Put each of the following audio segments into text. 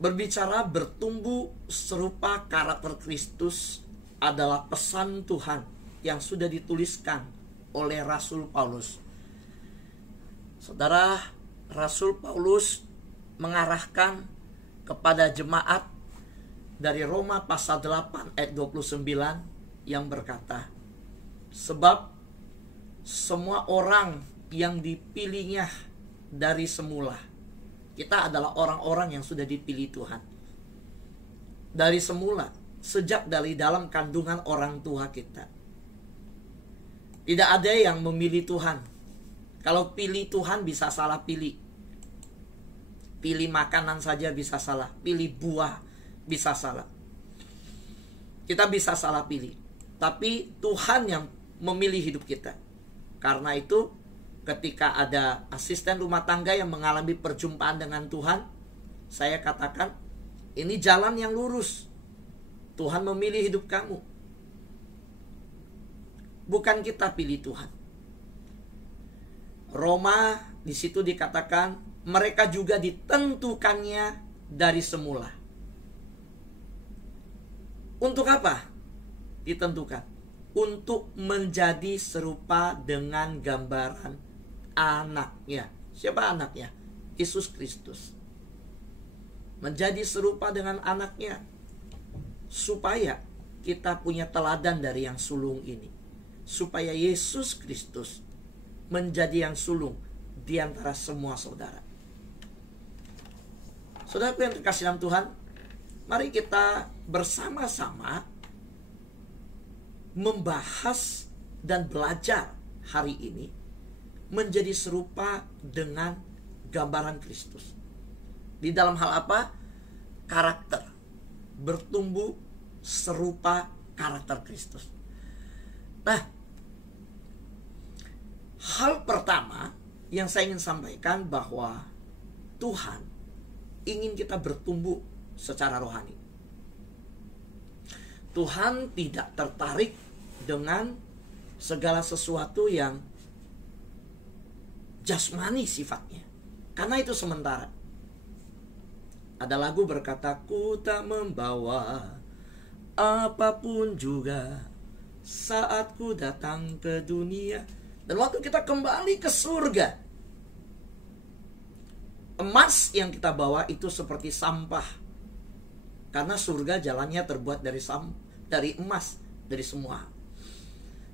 Berbicara bertumbuh serupa karakter Kristus adalah pesan Tuhan yang sudah dituliskan oleh Rasul Paulus. Saudara, Rasul Paulus mengarahkan kepada jemaat dari Roma pasal 8 ayat 29 yang berkata, sebab semua orang yang dipilihnya dari semula. Kita adalah orang-orang yang sudah dipilih Tuhan dari semula, sejak dari dalam kandungan orang tua kita. Tidak ada yang memilih Tuhan. Kalau pilih Tuhan bisa salah pilih. Pilih makanan saja bisa salah. Pilih buah bisa salah. Kita bisa salah pilih. Tapi Tuhan yang memilih hidup kita. Karena itu ketika ada asisten rumah tangga yang mengalami perjumpaan dengan Tuhan, saya katakan, ini jalan yang lurus. Tuhan memilih hidup kamu. Bukan kita pilih Tuhan. Roma di situ dikatakan, mereka juga ditentukannya dari semula. Untuk apa ditentukan? Untuk menjadi serupa dengan gambaran anaknya. Siapa anaknya? Yesus Kristus. Menjadi serupa dengan anaknya, supaya kita punya teladan dari yang sulung ini. Supaya Yesus Kristus menjadi yang sulung di antara semua saudara. Saudaraku yang terkasih dalam Tuhan, mari kita bersama-sama membahas dan belajar hari ini menjadi serupa dengan gambaran Kristus. Di dalam hal apa? Karakter. Bertumbuh serupa karakter Kristus. Nah, hal pertama yang saya ingin sampaikan bahwa Tuhan ingin kita bertumbuh secara rohani. Tuhan tidak tertarik dengan segala sesuatu yang jasmani sifatnya, karena itu sementara. Ada lagu berkata, ku tak membawa apapun juga saat ku datang ke dunia. Dan waktu kita kembali ke surga, emas yang kita bawa itu seperti sampah. Karena surga jalannya terbuat dari emas, dari semua.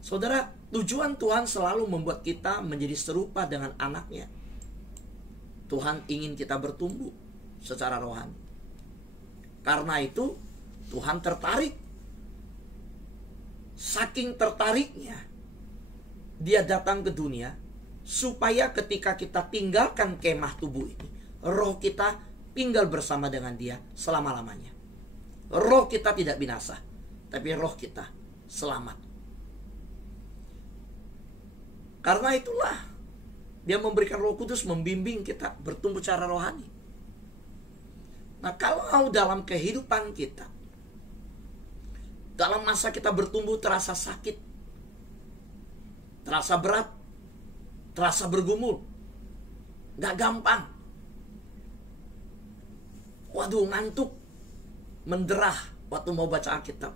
Saudara, tujuan Tuhan selalu membuat kita menjadi serupa dengan anaknya. Tuhan ingin kita bertumbuh secara rohani. Karena itu Tuhan tertarik. Saking tertariknya, Dia datang ke dunia supaya ketika kita tinggalkan kemah tubuh ini, roh kita tinggal bersama dengan Dia selama-lamanya. Roh kita tidak binasa, tapi roh kita selamat. Karena itulah Dia memberikan Roh Kudus membimbing kita bertumbuh secara rohani. Nah, kalau dalam kehidupan kita, dalam masa kita bertumbuh terasa sakit, terasa berat, terasa bergumul, gak gampang, waduh ngantuk, menderah waktu mau baca Alkitab,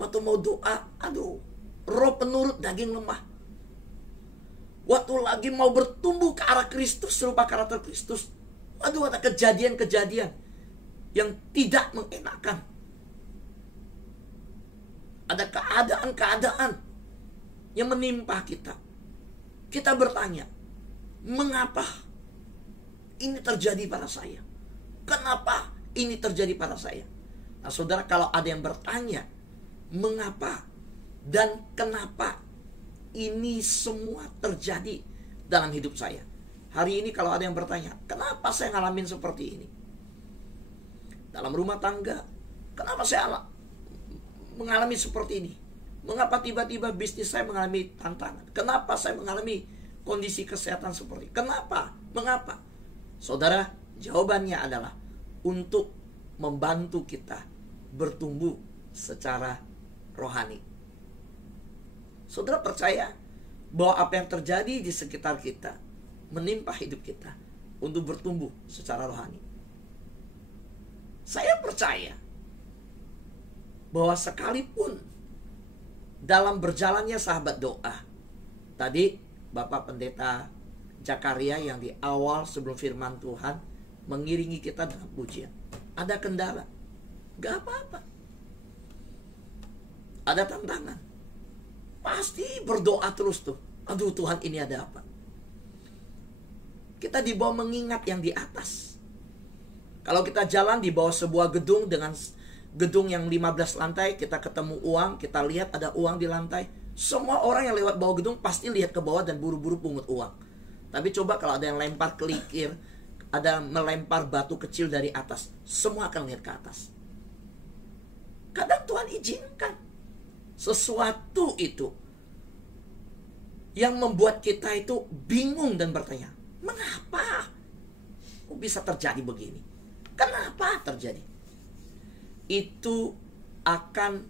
waktu mau doa, aduh, roh penurut daging lemah. Waktu lagi mau bertumbuh ke arah Kristus, serupa karakter Kristus, waduh, ada kejadian-kejadian yang tidak mengenakan. Ada keadaan-keadaan yang menimpa kita. Kita bertanya, mengapa ini terjadi pada saya? Kenapa ini terjadi pada saya? Nah, saudara, kalau ada yang bertanya, mengapa dan kenapa ini semua terjadi dalam hidup saya? Hari ini kalau ada yang bertanya, kenapa saya ngalamin seperti ini? Dalam rumah tangga, kenapa saya mengalami seperti ini? Mengapa tiba-tiba bisnis saya mengalami tantangan? Kenapa saya mengalami kondisi kesehatan seperti ini? Kenapa? Mengapa? Saudara, jawabannya adalah untuk membantu kita bertumbuh secara rohani. Saudara percaya bahwa apa yang terjadi di sekitar kita menimpa hidup kita untuk bertumbuh secara rohani. Saya percaya bahwa sekalipun dalam berjalannya sahabat doa, tadi Bapak Pendeta Zakaria yang di awal sebelum firman Tuhan mengiringi kita dalam pujian, ada kendala, gak apa-apa. Ada tantangan, pasti berdoa terus tuh. Aduh Tuhan, ini ada apa? Kita dibawa mengingat yang di atas. Kalau kita jalan di bawah sebuah gedung dengan gedung yang 15 lantai, kita ketemu uang, kita lihat ada uang di lantai. Semua orang yang lewat bawah gedung pasti lihat ke bawah dan buru-buru pungut uang. Tapi coba kalau ada yang lempar kelikir, ada melempar batu kecil dari atas, semua akan lihat ke atas. Kadang Tuhan izinkan sesuatu itu yang membuat kita itu bingung dan bertanya, mengapa kok bisa terjadi begini? Kenapa terjadi? Itu akan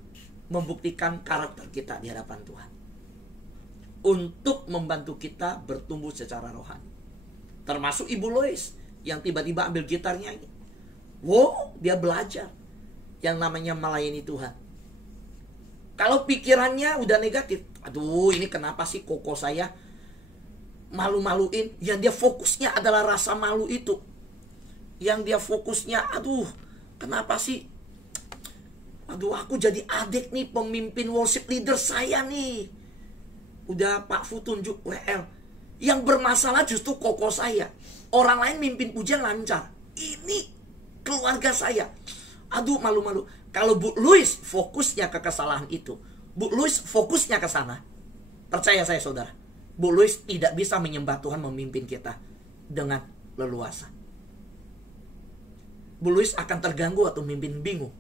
membuktikan karakter kita di hadapan Tuhan, untuk membantu kita bertumbuh secara rohani. Termasuk Ibu Lois yang tiba-tiba ambil gitarnya ini. Wow, dia belajar yang namanya melayani Tuhan. Kalau pikirannya udah negatif, aduh ini kenapa sih koko saya malu-maluin. Yang dia fokusnya adalah rasa malu itu. Yang dia fokusnya, aduh kenapa sih, aduh aku jadi adik nih pemimpin worship leader saya nih. Udah Pak Fu tunjuk WL. Yang bermasalah justru koko saya. Orang lain mimpin pujian lancar, ini keluarga saya. Aduh malu-malu. Kalau Bu Louis fokusnya ke kesalahan itu, Bu Louis fokusnya ke sana, percaya saya saudara, Bu Louis tidak bisa menyembah Tuhan memimpin kita dengan leluasa. Bu Louis akan terganggu atau mimpin bingung,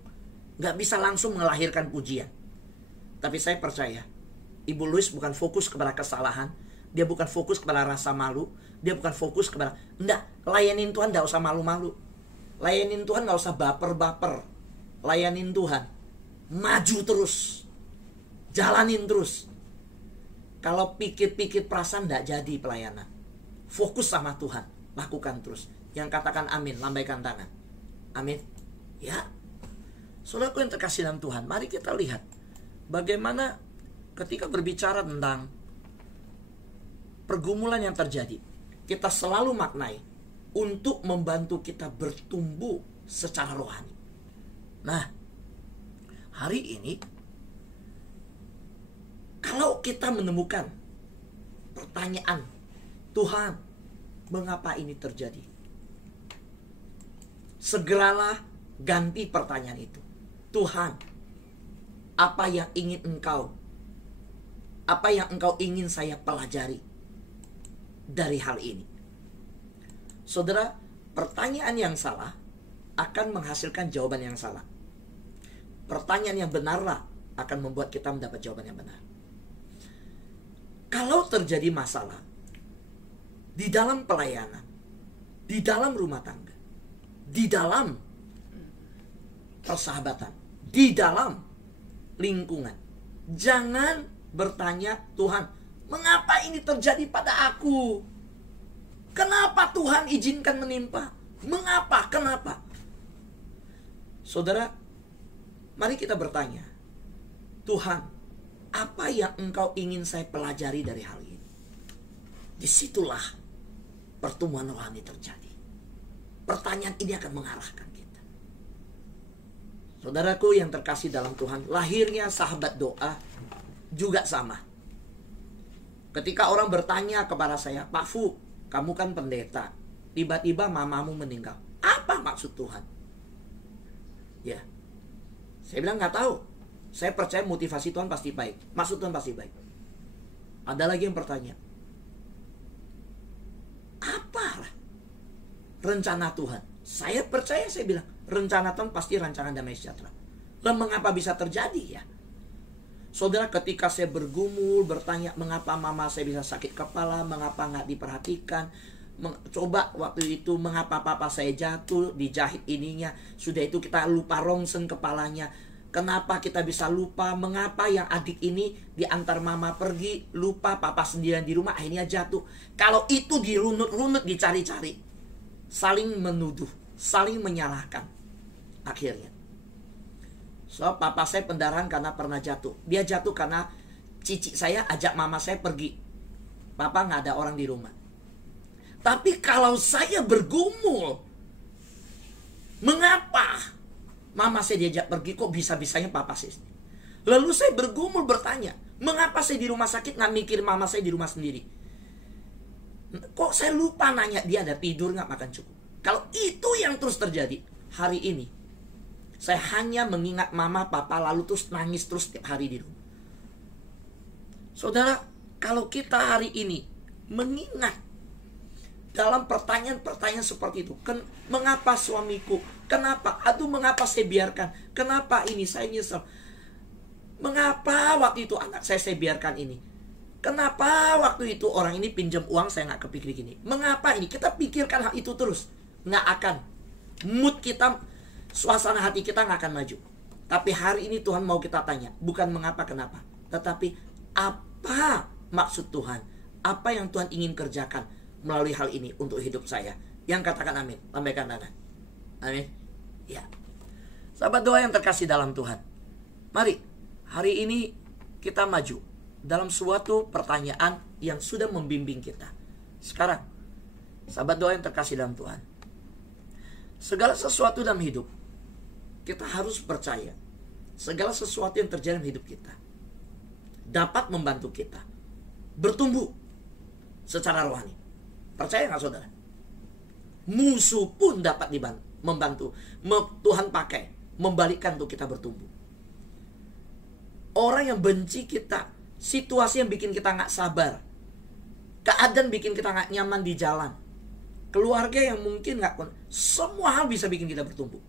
gak bisa langsung melahirkan pujian. Tapi saya percaya Ibu Louis bukan fokus kepada kesalahan, dia bukan fokus kepada rasa malu, dia bukan fokus kepada, enggak, layanin Tuhan gak usah malu-malu, layanin Tuhan gak usah baper-baper, layanin Tuhan, maju terus, jalanin terus. Kalau pikir-pikir perasaan gak jadi pelayanan. Fokus sama Tuhan, lakukan terus. Yang katakan amin, lambaikan tangan. Amin. Ya. Saudaraku yang terkasih dalam Tuhan, mari kita lihat bagaimana ketika berbicara tentang pergumulan yang terjadi, kita selalu maknai untuk membantu kita bertumbuh secara rohani. Nah, hari ini kalau kita menemukan pertanyaan, Tuhan, mengapa ini terjadi? Segeralah ganti pertanyaan itu. Tuhan, apa yang ingin Engkau? Apa yang Engkau ingin saya pelajari dari hal ini? Saudara, pertanyaan yang salah akan menghasilkan jawaban yang salah. Pertanyaan yang benarlah akan membuat kita mendapat jawaban yang benar. Kalau terjadi masalah di dalam pelayanan, di dalam rumah tangga, di dalam persahabatan, di dalam lingkungan, jangan bertanya, Tuhan, mengapa ini terjadi pada aku? Kenapa Tuhan izinkan menimpa? Mengapa? Kenapa? Saudara, mari kita bertanya, Tuhan, apa yang Engkau ingin saya pelajari dari hal ini? Disitulah pertumbuhan rohani terjadi. Pertanyaan ini akan mengarahkan kita. Saudaraku yang terkasih dalam Tuhan, lahirnya sahabat doa juga sama. Ketika orang bertanya kepada saya, Pak Fu, kamu kan pendeta, tiba-tiba mamamu meninggal, apa maksud Tuhan? Ya, saya bilang nggak tahu. Saya percaya motivasi Tuhan pasti baik, maksud Tuhan pasti baik. Ada lagi yang bertanya, apa rencana Tuhan? Saya percaya, saya bilang, rencana Tuhan pasti rancangan damai sejahtera. Lalu mengapa bisa terjadi ya? Saudara, ketika saya bergumul, bertanya mengapa mama saya bisa sakit kepala, mengapa nggak diperhatikan, coba waktu itu mengapa papa saya jatuh, dijahit ininya, sudah itu kita lupa rongsen kepalanya. Kenapa kita bisa lupa? Mengapa yang adik ini diantar mama pergi, lupa papa sendirian di rumah, akhirnya jatuh. Kalau itu dirunut-runut, dicari-cari, saling menuduh, saling menyalahkan, akhirnya. So, papa saya pendarahan karena pernah jatuh. Dia jatuh karena cici saya ajak mama saya pergi. Papa nggak ada orang di rumah. Tapi kalau saya bergumul, mengapa mama saya diajak pergi, kok bisa-bisanya papa saya? Lalu saya bergumul bertanya, mengapa saya di rumah sakit nggak mikir mama saya di rumah sendiri? Kok saya lupa nanya dia ada tidur nggak, makan cukup? Kalau itu yang terus terjadi hari ini, saya hanya mengingat mama, papa, lalu terus nangis terus setiap hari di rumah. Saudara, kalau kita hari ini mengingat dalam pertanyaan-pertanyaan seperti itu, mengapa suamiku? Kenapa? Aduh, mengapa saya biarkan? Kenapa ini? Saya nyesel. Mengapa waktu itu anak saya biarkan ini? Kenapa waktu itu orang ini pinjam uang saya nggak kepikir gini? Mengapa ini? Kita pikirkan hal itu terus, nggak akan. Mood kita, suasana hati kita nggak akan maju. Tapi hari ini Tuhan mau kita tanya, bukan mengapa kenapa, tetapi apa maksud Tuhan? Apa yang Tuhan ingin kerjakan melalui hal ini untuk hidup saya? Yang katakan amin, lambaikan tangan. Amin. Ya. Sahabat doa yang terkasih dalam Tuhan, mari hari ini kita maju dalam suatu pertanyaan yang sudah membimbing kita. Sekarang, sahabat doa yang terkasih dalam Tuhan, segala sesuatu dalam hidup kita harus percaya, segala sesuatu yang terjadi dalam hidup kita dapat membantu kita bertumbuh secara rohani. Percaya nggak saudara? Musuh pun dapat membantu. Tuhan pakai membalikkan untuk kita bertumbuh. Orang yang benci kita, situasi yang bikin kita nggak sabar, keadaan bikin kita nggak nyaman di jalan, keluarga yang mungkin nggak, semua hal bisa bikin kita bertumbuh.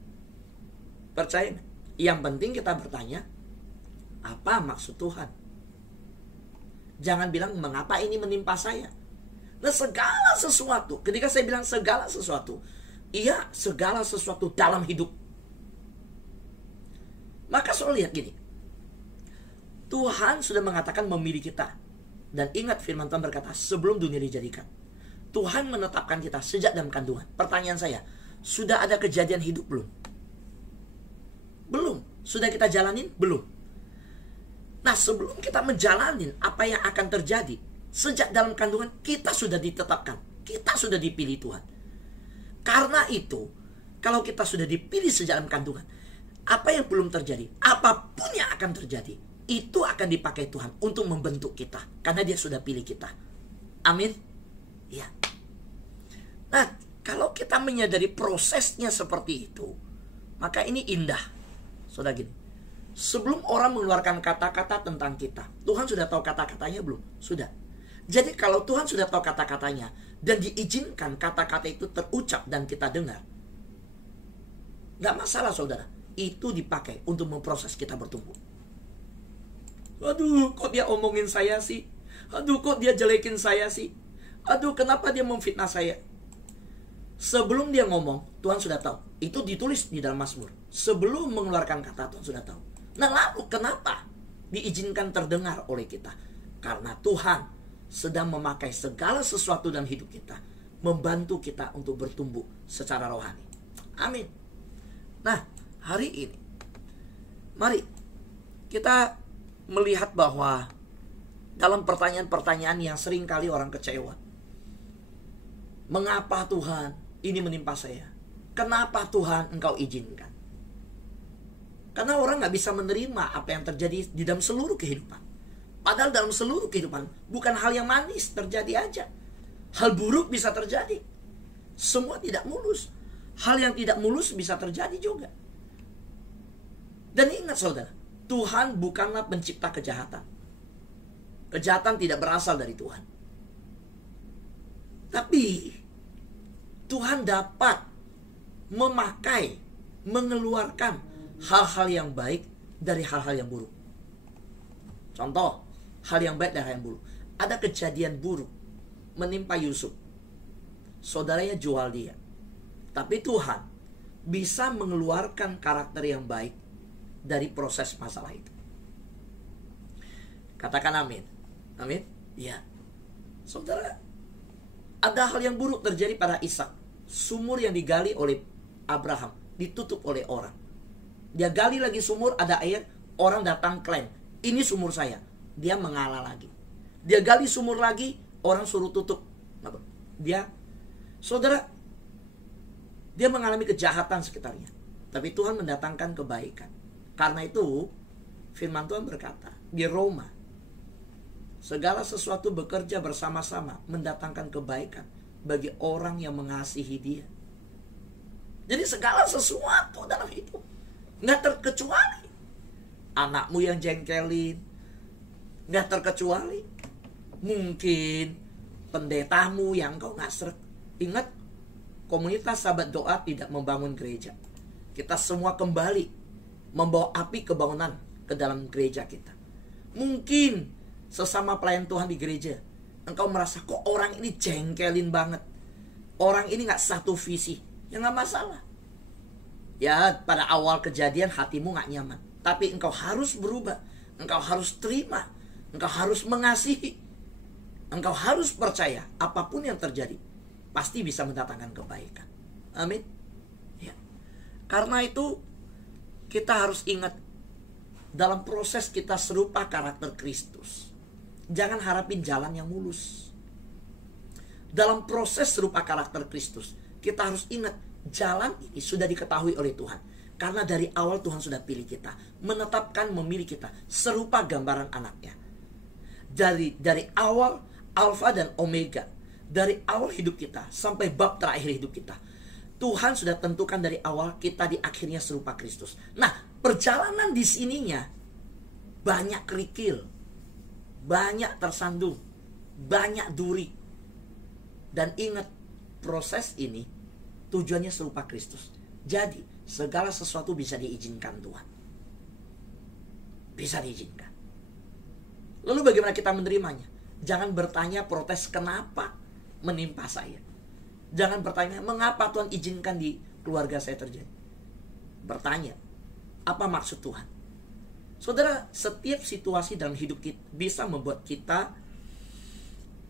Percaya? Yang penting kita bertanya, apa maksud Tuhan? Jangan bilang mengapa ini menimpa saya. Nah, segala sesuatu, ketika saya bilang segala sesuatu, iya, segala sesuatu dalam hidup. Maka soal lihat gini, Tuhan sudah mengatakan memilih kita. Dan ingat firman Tuhan berkata, sebelum dunia dijadikan, Tuhan menetapkan kita sejak dalam kandungan. Pertanyaan saya, sudah ada kejadian hidup belum? Belum. Sudah kita jalanin? Belum. Nah, sebelum kita menjalanin apa yang akan terjadi, sejak dalam kandungan kita sudah ditetapkan, kita sudah dipilih Tuhan. Karena itu, kalau kita sudah dipilih sejak dalam kandungan, apa yang belum terjadi, apapun yang akan terjadi, itu akan dipakai Tuhan untuk membentuk kita, karena Dia sudah pilih kita. Amin. Ya. Nah, kalau kita menyadari prosesnya seperti itu, maka ini indah. Saudara gini, sebelum orang mengeluarkan kata-kata tentang kita, Tuhan sudah tahu kata-katanya belum? Sudah. Jadi kalau Tuhan sudah tahu kata-katanya dan diizinkan kata-kata itu terucap dan kita dengar, gak masalah saudara. Itu dipakai untuk memproses kita bertumbuh. Aduh, kok dia omongin saya sih? Aduh, kok dia jelekin saya sih? Aduh, kenapa dia memfitnah saya? Sebelum dia ngomong, Tuhan sudah tahu. Itu ditulis di dalam Mazmur. Sebelum mengeluarkan kata, Tuhan sudah tahu. Nah, lalu kenapa diizinkan terdengar oleh kita? Karena Tuhan sedang memakai segala sesuatu dalam hidup kita, membantu kita untuk bertumbuh secara rohani. Amin. Nah, hari ini, mari kita melihat bahwa dalam pertanyaan-pertanyaan yang sering kali orang kecewa. Mengapa Tuhan ini menimpa saya? Kenapa Tuhan Engkau izinkan? Karena orang gak bisa menerima apa yang terjadi di dalam seluruh kehidupan. Padahal dalam seluruh kehidupan bukan hal yang manis terjadi aja. Hal buruk bisa terjadi. Semua tidak mulus. Hal yang tidak mulus bisa terjadi juga. Dan ingat saudara, Tuhan bukanlah pencipta kejahatan. Kejahatan tidak berasal dari Tuhan. Tapi Tuhan dapat memakai, mengeluarkan hal-hal yang baik dari hal-hal yang buruk. Contoh, hal yang baik dari hal yang buruk. Ada kejadian buruk menimpa Yusuf. Saudaranya jual dia. Tapi Tuhan bisa mengeluarkan karakter yang baik dari proses masalah itu. Katakan amin. Amin. Ya. Saudara, ada hal yang buruk terjadi pada Ishak. Sumur yang digali oleh Abraham ditutup oleh orang. Dia gali lagi sumur, ada air, orang datang klaim, ini sumur saya. Dia mengalah lagi. Dia gali sumur lagi, orang suruh tutup. Saudara, dia mengalami kejahatan sekitarnya. Tapi Tuhan mendatangkan kebaikan. Karena itu, firman Tuhan berkata, di Roma, segala sesuatu bekerja bersama-sama mendatangkan kebaikan bagi orang yang mengasihi Dia. Jadi segala sesuatu dalam hidup, nggak terkecuali anakmu yang jengkelin, nggak terkecuali mungkin pendetamu yang kau nggak seret. Ingat, komunitas sahabat doa tidak membangun gereja. Kita semua kembali membawa api kebangunan ke dalam gereja kita. Mungkin sesama pelayan Tuhan di gereja, engkau merasa kok orang ini jengkelin banget, orang ini nggak satu visi. Ya nggak masalah. Ya pada awal kejadian hatimu nggak nyaman, tapi engkau harus berubah. Engkau harus terima. Engkau harus mengasihi. Engkau harus percaya apapun yang terjadi pasti bisa mendatangkan kebaikan. Amin. Ya. Karena itu kita harus ingat, dalam proses kita serupa karakter Kristus, jangan harapin jalan yang mulus. Dalam proses serupa karakter Kristus, kita harus ingat jalan ini sudah diketahui oleh Tuhan. Karena dari awal Tuhan sudah pilih kita, menetapkan, memilih kita serupa gambaran anaknya. Dari awal, Alfa dan Omega, dari awal hidup kita sampai bab terakhir hidup kita, Tuhan sudah tentukan dari awal kita di akhirnya serupa Kristus. Nah, perjalanan di sininya banyak kerikil, banyak tersandung, banyak duri. Dan ingat, proses ini tujuannya serupa Kristus. Jadi, segala sesuatu bisa diizinkan Tuhan. Bisa diizinkan. Lalu bagaimana kita menerimanya? Jangan bertanya protes kenapa menimpa saya. Jangan bertanya mengapa Tuhan izinkan di keluarga saya terjadi. Bertanya, apa maksud Tuhan? Saudara, setiap situasi dalam hidup kita bisa membuat kita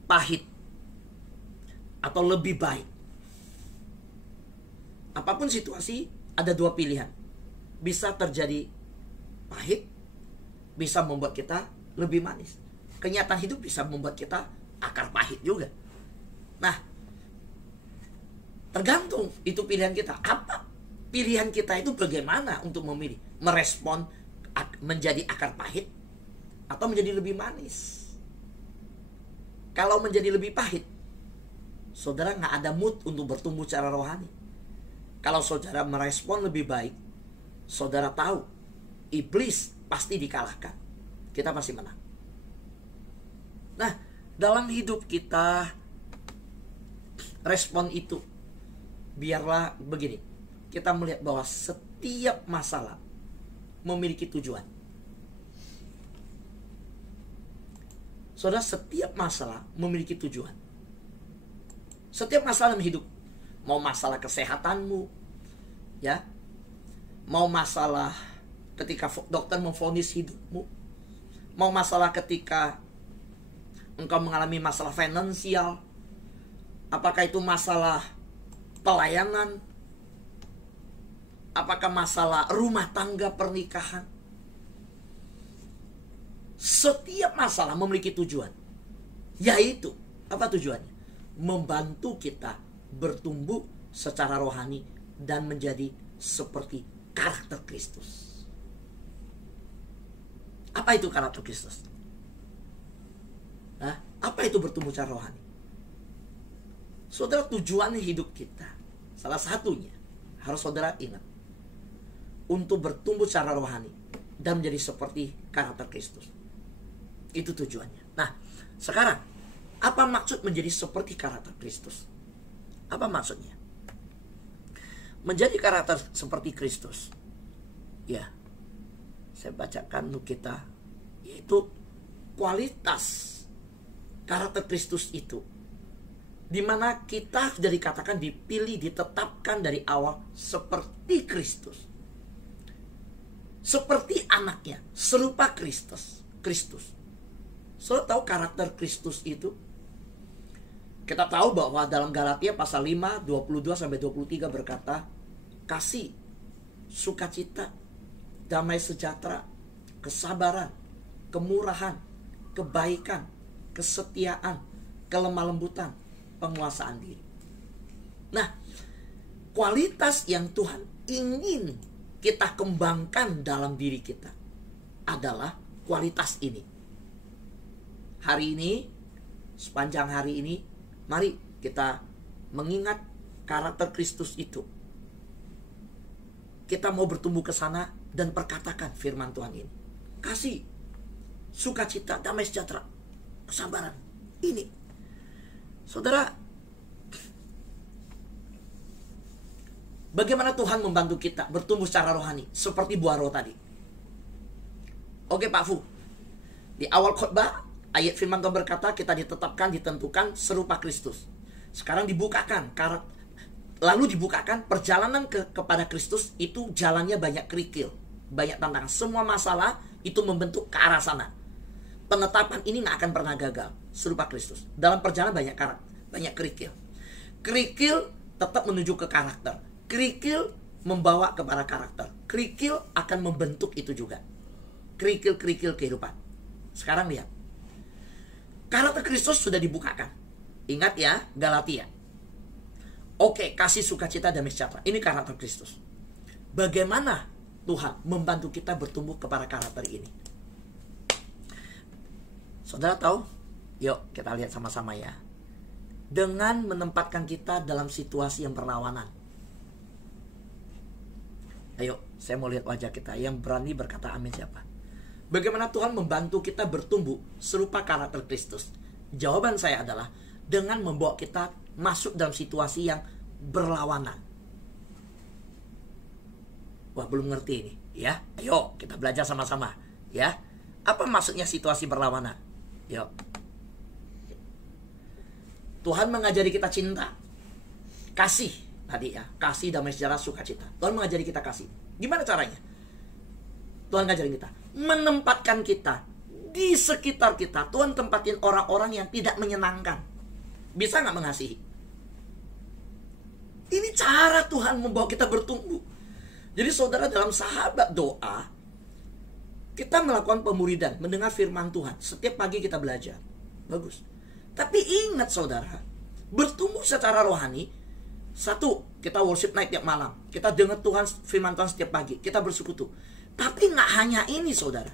pahit atau lebih baik. Apapun situasi, ada dua pilihan. Bisa terjadi pahit, bisa membuat kita lebih manis. Kenyataan hidup bisa membuat kita akar pahit juga. Nah, tergantung itu pilihan kita. Apa pilihan kita itu, bagaimana untuk memilih? Merespon menjadi akar pahit atau menjadi lebih manis? Kalau menjadi lebih pahit, saudara nggak ada mood untuk bertumbuh secara rohani. Kalau saudara merespon lebih baik, saudara tahu iblis pasti dikalahkan. Kita pasti menang. Nah, dalam hidup kita, respon itu, biarlah begini. Kita melihat bahwa setiap masalah memiliki tujuan. Saudara, setiap masalah memiliki tujuan. Setiap masalah dalam hidup, mau masalah kesehatanmu, ya, mau masalah ketika dokter memvonis hidupmu, mau masalah ketika engkau mengalami masalah finansial, apakah itu masalah pelayanan, apakah masalah rumah tangga, pernikahan. Setiap masalah memiliki tujuan. Yaitu, apa tujuannya? Membantu kita bertumbuh secara rohani dan menjadi seperti karakter Kristus. Apa itu karakter Kristus? Apa itu bertumbuh secara rohani? Saudara, tujuan hidup kita, salah satunya harus saudara ingat, untuk bertumbuh secara rohani dan menjadi seperti karakter Kristus. Itu tujuannya. Nah, sekarang apa maksud menjadi seperti karakter Kristus? Apa maksudnya? Menjadi karakter seperti Kristus, ya, saya bacakan untuk kita, yaitu kualitas karakter Kristus itu, dimana kita sudah dikatakan dipilih, ditetapkan dari awal seperti Kristus, seperti anaknya, serupa Kristus. Saudara tahu karakter Kristus itu? Kita tahu bahwa dalam Galatia pasal 5, 22-23 berkata, kasih, sukacita, damai sejahtera, kesabaran, kemurahan, kebaikan, kesetiaan, kelemah lembutan, penguasaan diri. Nah, kualitas yang Tuhan ingin kita kembangkan dalam diri kita adalah kualitas ini. Hari ini, sepanjang hari ini, mari kita mengingat karakter Kristus itu. Kita mau bertumbuh ke sana dan perkatakan firman Tuhan ini. Kasih, sukacita, damai sejahtera, kesabaran. Ini, saudara, bagaimana Tuhan membantu kita bertumbuh secara rohani seperti buah roh tadi. Oke Pak Fu, di awal khotbah ayat firman Tuhan berkata kita ditetapkan, ditentukan serupa Kristus. Sekarang dibukakan, lalu dibukakan perjalanan kepada Kristus itu jalannya banyak kerikil, banyak tantangan. Semua masalah itu membentuk ke arah sana. Penetapan ini gak akan pernah gagal, serupa Kristus. Dalam perjalanan banyak kerikil. Kerikil tetap menuju ke karakter. Kerikil membawa kepada karakter. Kerikil akan membentuk itu juga. Kerikil-kerikil kehidupan. Sekarang lihat. Karakter Kristus sudah dibukakan. Ingat ya, Galatia. Oke, kasih sukacita damai sejahtera. Ini karakter Kristus. Bagaimana Tuhan membantu kita bertumbuh kepada karakter ini? Saudara tahu? Yuk kita lihat sama-sama ya. Dengan menempatkan kita dalam situasi yang berlawanan. Ayo, saya mau lihat wajah kita. Yang berani berkata amin siapa? Bagaimana Tuhan membantu kita bertumbuh serupa karakter Kristus? Jawaban saya adalah dengan membawa kita masuk dalam situasi yang berlawanan. Wah, belum ngerti ini ya. Ayo kita belajar sama-sama ya. Apa maksudnya situasi berlawanan? Yuk. Tuhan mengajari kita cinta, kasih tadi ya, kasih, damai sejahtera, sukacita. Tuhan mengajari kita kasih. Gimana caranya? Tuhan ngajarin kita menempatkan kita di sekitar kita. Tuhan tempatin orang-orang yang tidak menyenangkan. Bisa nggak mengasihi? Ini cara Tuhan membawa kita bertumbuh. Jadi saudara, dalam sahabat doa, kita melakukan pemuridan, mendengar firman Tuhan. Setiap pagi kita belajar. Bagus. Tapi ingat saudara, bertumbuh secara rohani. Satu, kita worship night tiap malam. Kita dengar Tuhan, firman Tuhan setiap pagi. Kita bersekutu. Tapi nggak hanya ini saudara.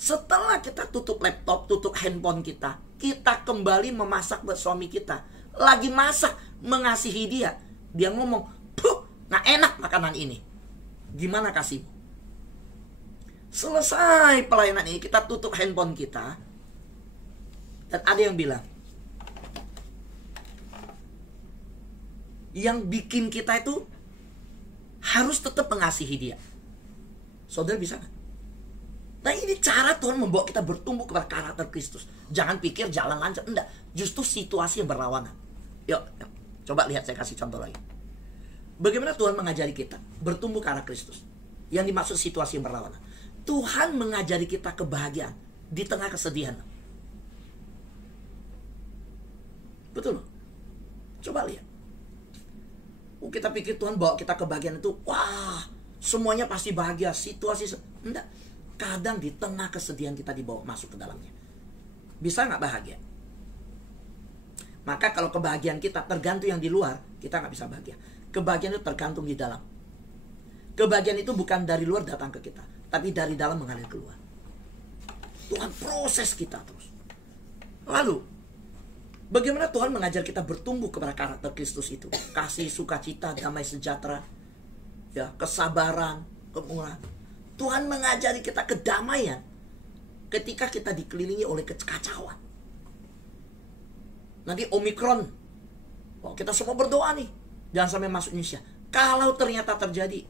Setelah kita tutup laptop, tutup handphone kita kembali memasak buat suami kita. Lagi masak, mengasihi dia. Dia ngomong, "Puh, nggak enak makanan ini." Gimana kasihmu? Selesai pelayanan ini, kita tutup handphone kita. Dan ada yang bilang, yang bikin kita itu harus tetap mengasihi dia. Saudara bisa gak? Nah ini cara Tuhan membawa kita bertumbuh kepada karakter Kristus. Jangan pikir jalan lancar. Enggak, justru situasi yang berlawanan. Yuk, coba lihat, saya kasih contoh lagi. Bagaimana Tuhan mengajari kita bertumbuh ke arah Kristus? Yang dimaksud situasi yang berlawanan. Tuhan mengajari kita kebahagiaan di tengah kesedihan. Betul? Coba lihat. Kita pikir Tuhan bawa kita kebahagiaan itu, wah, semuanya pasti bahagia. Situasi enggak. Kadang di tengah kesedihan kita dibawa masuk ke dalamnya. Bisa nggak bahagia? Maka kalau kebahagiaan kita tergantung yang di luar, kita nggak bisa bahagia. Kebahagiaan itu tergantung di dalam. Kebahagiaan itu bukan dari luar datang ke kita, tapi dari dalam mengalir keluar. Tuhan proses kita terus. Lalu, bagaimana Tuhan mengajar kita bertumbuh kepada karakter Kristus itu? Kasih, sukacita, damai sejahtera, ya, kesabaran, kemurahan. Tuhan mengajari kita kedamaian ketika kita dikelilingi oleh kekacauan. Nanti Omikron, kita semua berdoa nih, jangan sampai masuk Indonesia. Kalau ternyata terjadi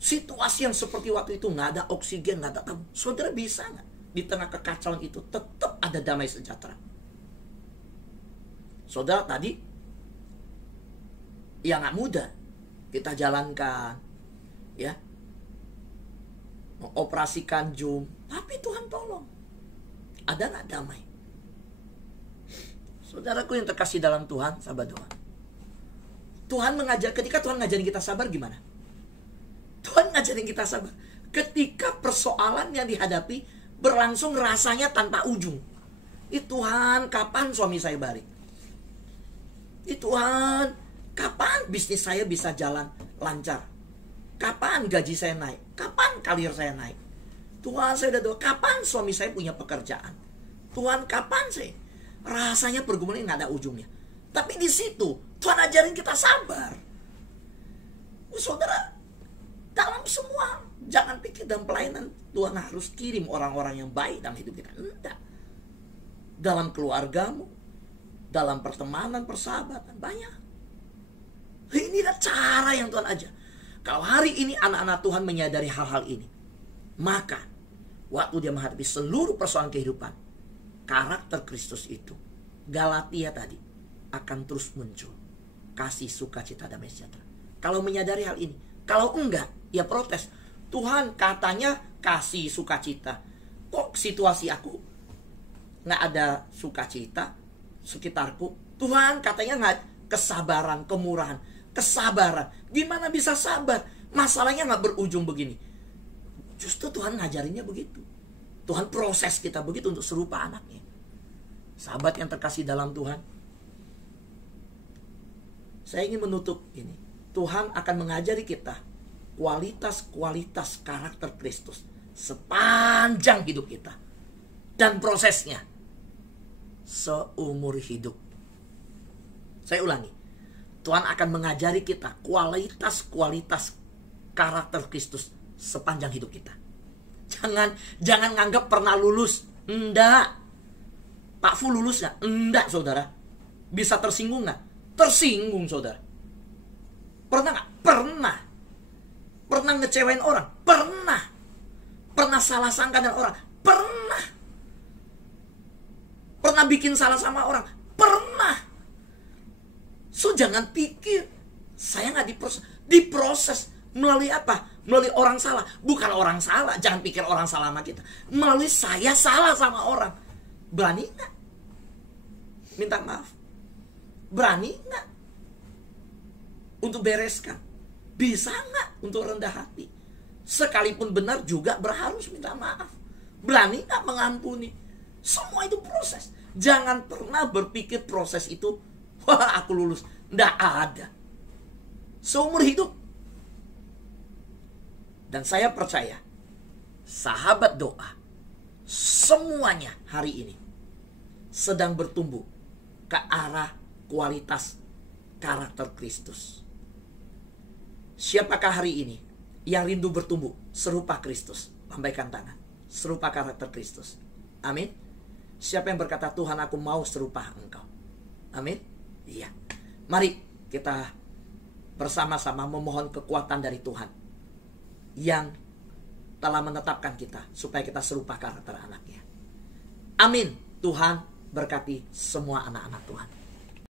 situasi yang seperti waktu itu, nggak ada oksigen, nggak ada tabung, saudara bisa nggak di tengah kekacauan itu tetap ada damai sejahtera? Saudara, tadi ya nggak mudah kita jalankan, ya, mengoperasikan Zoom, tapi Tuhan tolong. Ada nggak damai? Saudaraku yang terkasih dalam Tuhan, sahabat doa, Tuhan mengajar, ketika Tuhan ngajarin kita sabar gimana? Tuhan ngajarin kita sabar. Ketika persoalan yang dihadapi berlangsung rasanya tanpa ujung. Tuhan, kapan suami saya balik? Tuhan, kapan bisnis saya bisa jalan lancar? Kapan gaji saya naik? Kapan karir saya naik? Tuhan, saya udah doa, kapan suami saya punya pekerjaan? Tuhan, kapan saya? Rasanya pergumulan nggak ada ujungnya. Tapi di situ Tuhan ajarin kita sabar. Saudara, dalam semua, jangan pikir dalam pelayanan Tuhan harus kirim orang-orang yang baik dalam hidup kita. Enggak. Dalam keluargamu, dalam pertemanan, persahabatan, banyak. Ini adalah cara yang Tuhan ajar. Kalau hari ini anak-anak Tuhan menyadari hal-hal ini, maka waktu dia menghadapi seluruh persoalan kehidupan, karakter Kristus itu, Galatia tadi, akan terus muncul. Kasih, sukacita, damai sejahtera. Kalau menyadari hal ini, kalau enggak, ya protes. Tuhan katanya kasih, sukacita. Kok situasi aku nggak ada sukacita sekitarku? Tuhan katanya nggak, kesabaran, kemurahan, kesabaran. Gimana bisa sabar? Masalahnya nggak berujung begini. Justru Tuhan ngajarinnya begitu. Tuhan proses kita begitu untuk serupa anaknya. Sahabat yang terkasih dalam Tuhan, saya ingin menutup ini. Tuhan akan mengajari kita kualitas-kualitas karakter Kristus sepanjang hidup kita. Dan prosesnya seumur hidup. Saya ulangi. Tuhan akan mengajari kita kualitas-kualitas karakter Kristus sepanjang hidup kita. Jangan nganggap pernah lulus. Enggak. Pak Fu lulus gak? Enggak, saudara. Bisa tersinggung gak? Tersinggung, saudara. Pernah gak? Pernah. Pernah ngecewain orang? Pernah. Pernah salah sangka dengan orang? Pernah. Pernah bikin salah sama orang? Pernah. So jangan pikir saya gak diproses. Diproses melalui apa? Melalui orang salah. Bukan orang salah. Jangan pikir orang salah sama kita. Melalui saya salah sama orang. Berani gak? Minta maaf. Berani gak? Untuk bereskan. Bisa gak untuk rendah hati? Sekalipun benar juga berharus minta maaf. Berani gak mengampuni? Semua itu proses. Jangan pernah berpikir proses itu, wah aku lulus. Nggak ada. Seumur hidup. Dan saya percaya, sahabat doa, semuanya hari ini sedang bertumbuh ke arah kualitas karakter Kristus. Siapakah hari ini yang rindu bertumbuh serupa Kristus? Lambaikan tangan. Serupa karakter Kristus. Amin. Siapa yang berkata, Tuhan aku mau serupa Engkau? Amin. Iya. Mari kita bersama-sama memohon kekuatan dari Tuhan yang telah menetapkan kita supaya kita serupa karakter anaknya. Amin. Tuhan berkati semua anak-anak Tuhan.